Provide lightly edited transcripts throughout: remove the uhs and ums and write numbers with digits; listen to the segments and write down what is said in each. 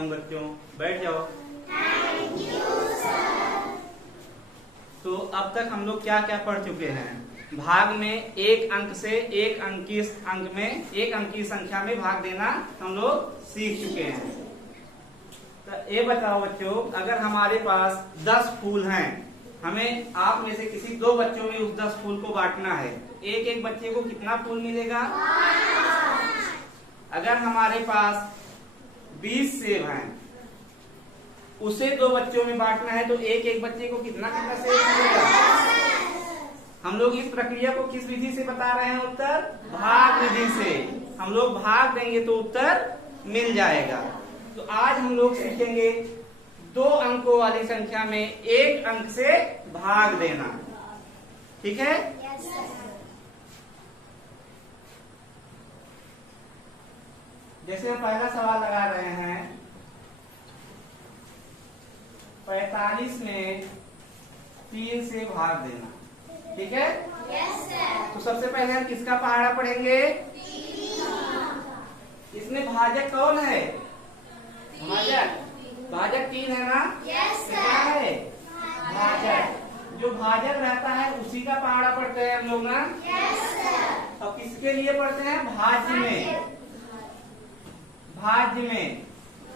उन बच्चों, बैठ जाओ। Thank you sir. तो अब तक हम लोग क्या क्या पढ़ चुके हैं? भाग में एक अंक से एक अंक की संख्या में भाग देना हम लोग सीख चुके हैं। तो ये बताओ बच्चों, अगर हमारे पास 10 फूल हैं, हमें आप में से किसी 2 बच्चों में उस 10 फूल को बांटना है, एक एक बच्चे को कितना फूल मिलेगा? अगर हमारे पास 20 सेब हैं, उसे 2 बच्चों में बांटना है, तो एक एक बच्चे को कितना कितना सेब मिलेगा? हम लोग इस प्रक्रिया को किस विधि से बता रहे हैं? उत्तर भाग विधि से। हम लोग भाग देंगे तो उत्तर मिल जाएगा। तो आज हम लोग सीखेंगे 2 अंकों वाली संख्या में 1 अंक से भाग देना। ठीक है? जैसे हम पहला सवाल लगा रहे हैं, 45 में 3 से भाग देना। ठीक है? तो सबसे पहले हम किसका पहाड़ा पढ़ेंगे? इसमें भाजक कौन है? भाजक 3 है ना? क्या है? भाजक। जो भाजक रहता है उसी का पहाड़ा पढ़ते हैं हम लोग ना। और किसके लिए पढ़ते हैं? भाज्य में। भाज्य में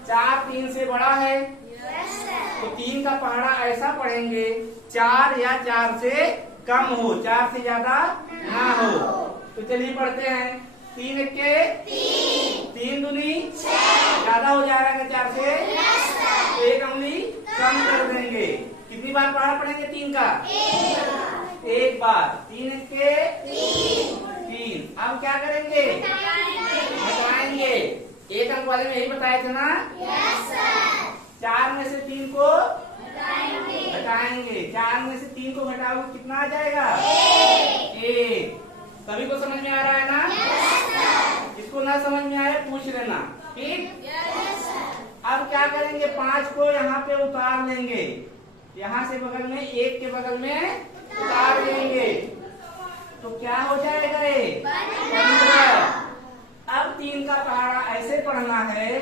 4 3 से बड़ा है, तो 3 का पहाड़ा ऐसा पढ़ेंगे 4 या 4 से कम हो, 4 से ज्यादा ना हो। तो चलिए पढ़ते हैं। 3 के 3 दूनी ज्यादा हो जाएगा 4 से, तो 1 उंगली कम कर देंगे। कितनी बार पहाड़ा पढ़ेंगे 3 का? 1 बार। 3 के 3। अब क्या करेंगे? घटाएंगे। 1 अंक वाले में यही बताए थे ना? 4 में से 3 को घटाएंगे। 4 में से 3 को घटाओगे कितना आ जाएगा? 1। सभी को समझ में आ रहा है ना? इसको ना समझ में आए पूछ लेना। ठीक? अब क्या करेंगे? 5 को यहाँ पे उतार लेंगे, यहाँ से बगल में 1 के बगल में उतार लेंगे, तो क्या हो जाएगा? 15। अब 3 का पहाड़ा ऐसे पढ़ना है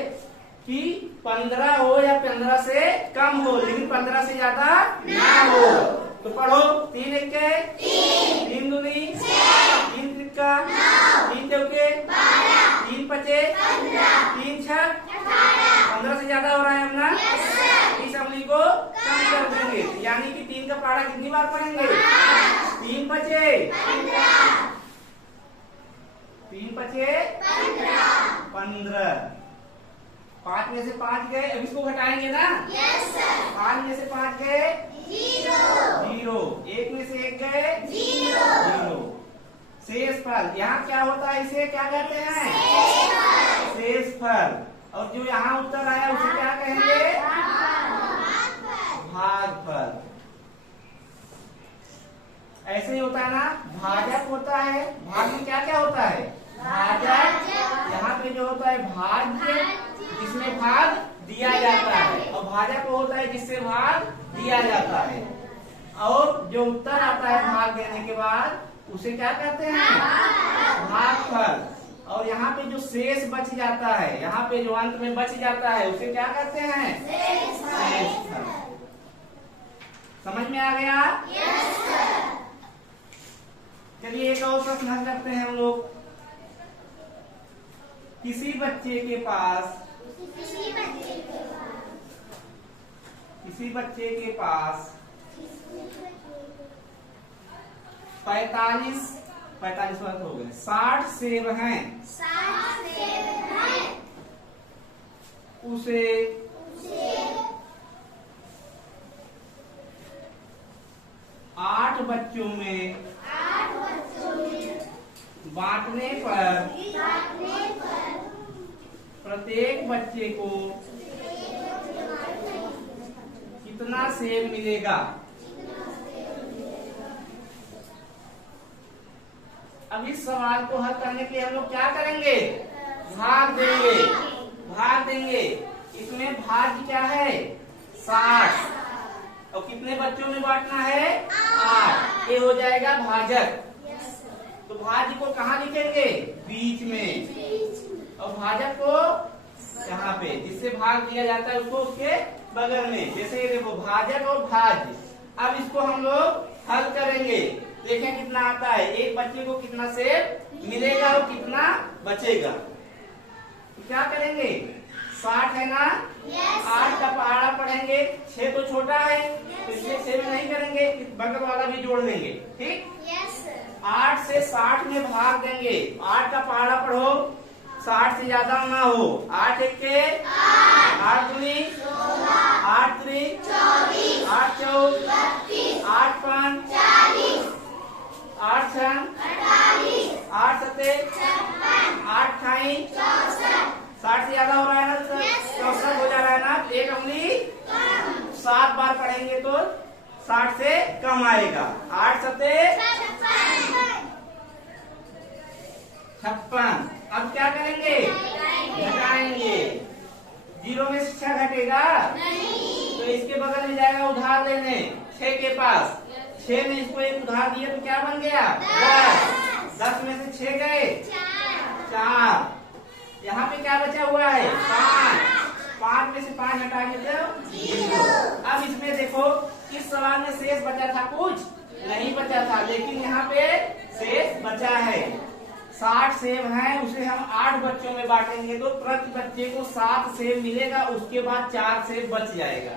कि 15 हो या 15 से कम हो, लेकिन 15 से ज्यादा ना हो। तो पढ़ो। 3 के 3 दूनी 3 त्रिका 3 चौके 3 पचे 3 छक 15 से ज्यादा हो रहा है अपना। इस अवधि को कम कर देंगे, यानी कि 3 का पहाड़ा कितनी बार पढ़ेंगे? 3 पचे 3 पचे 15। 5 में से 5 गए, अब इसको घटाएंगे ना? 5 में से 5 गए 0। 1 में से 1 गए 0। शेष फल। यहाँ क्या होता है? इसे क्या कहते हैं? शेष फल। और जो यहाँ उत्तर आया उसे क्या कहेंगे? भागफल। ऐसे ही होता है ना? भाजक होता है। भाग में क्या क्या होता है? भाजक। यहाँ पे जो होता है भाज्य, जिसमें भाग दिया जाता है, और भाजक वो होता है जिससे भाग दिया जाता है। और जो उत्तर आता है भाग देने के बाद, उसे क्या कहते हैं? भागफल। और यहाँ पे जो शेष बच जाता है, यहाँ पे जो अंत में बच जाता है, उसे क्या कहते हैं? शेषफल। समझ में आ गया? चलिए एक और प्रश्न हल करते हैं हम लोग। किसी बच्चे के पास 45 वर्ष हो गए, 60 सेब हैं। उसे 8 बच्चों में बांटने पर प्रत्येक बच्चे को कितना सेब मिलेगा? अब इस सवाल को हल करने के लिए हम लोग क्या करेंगे? भाग देंगे। इसमें भाग क्या है? 60। और कितने बच्चों में बांटना है? 8। ये हो जाएगा भाजक। तो भाज्य को कहाँ लिखेंगे? बीच में। और भाजक को यहाँ पे जिससे भाग दिया जाता है उसको उसके बगल में। जैसे ये देखो भाजक और भाज्य। अब इसको हम लोग हल करेंगे, देखें कितना आता है। एक बच्चे को कितना सेब मिलेगा और कितना बचेगा। तो क्या करेंगे, 60 है ना, 8 का पहाड़ा पढ़ेंगे। 6 तो छोटा है तो इसलिए 6 में नहीं करेंगे, बगल वाला भी जोड़ देंगे। ठीक, 8 से 60 में भाग देंगे। 8 का पहाड़ा पढ़ो, 60 से ज्यादा ना हो। 8 एक के 8 दूनी 8 त्रिक 8 चौक 8 पाँच 8 छः 8 सत्ते 8 अठाई 60 से ज्यादा हो रहा है ना, 64 हो जा रहा है ना। एक उंगली 7 बार पढ़ेंगे तो 60 से कम आएगा। 8 सत्ते 56। अब क्या करेंगे, घटाएंगे। 0 में से 6 घटेगा तो इसके बगल में जाएगा उधार लेने 6 के पास। 6 ने इसको एक उधार दिया तो क्या बन गया, 10। 10 में से 6 गए 4। यहाँ पे क्या बचा हुआ है, 5। 5 में से 5 हटा के दो 0। अब इसमें देखो इस सवाल में शेष बचा था, कुछ नहीं बचा था, लेकिन यहाँ पे शेष बचा है। 60 सेब हैं, उसे हम 8 बच्चों में बांटेंगे तो प्रति बच्चे को 7 सेब मिलेगा। उसके बाद 4 सेब बच जाएगा।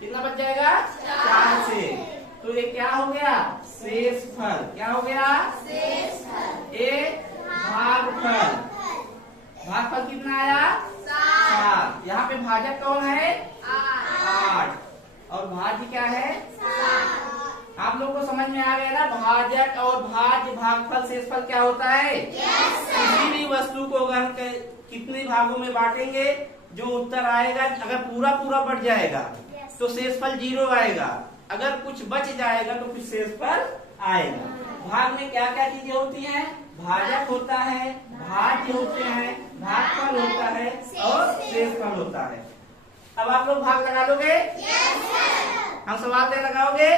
कितना बच जाएगा, 4 सेब। तो ये क्या हो गया, शेष फल। क्या हो गया, एक भागफल। भागफल कितना आया, 7। यहाँ पे भाजक कौन है, 8 और भाज्य क्या है, 7। आप लोग को समझ में आ गया ना, भाजक और भाज्य भागफल शेषफल क्या होता है। किसी भी वस्तु को अगर हम कितने भागों में बांटेंगे, जो उत्तर आएगा, अगर पूरा पूरा बढ़ जाएगा तो शेषफल 0 आएगा। अगर कुछ बच जाएगा तो फिर शेषफल आएगा। भाग में क्या क्या चीजें होती हैं, भाजक होता है, भाज्य होते हैं, भागफल होता है और शेषफल होता है। अब आप लोग भाग लगा लोगे, हम सवाल दे लगाओगे।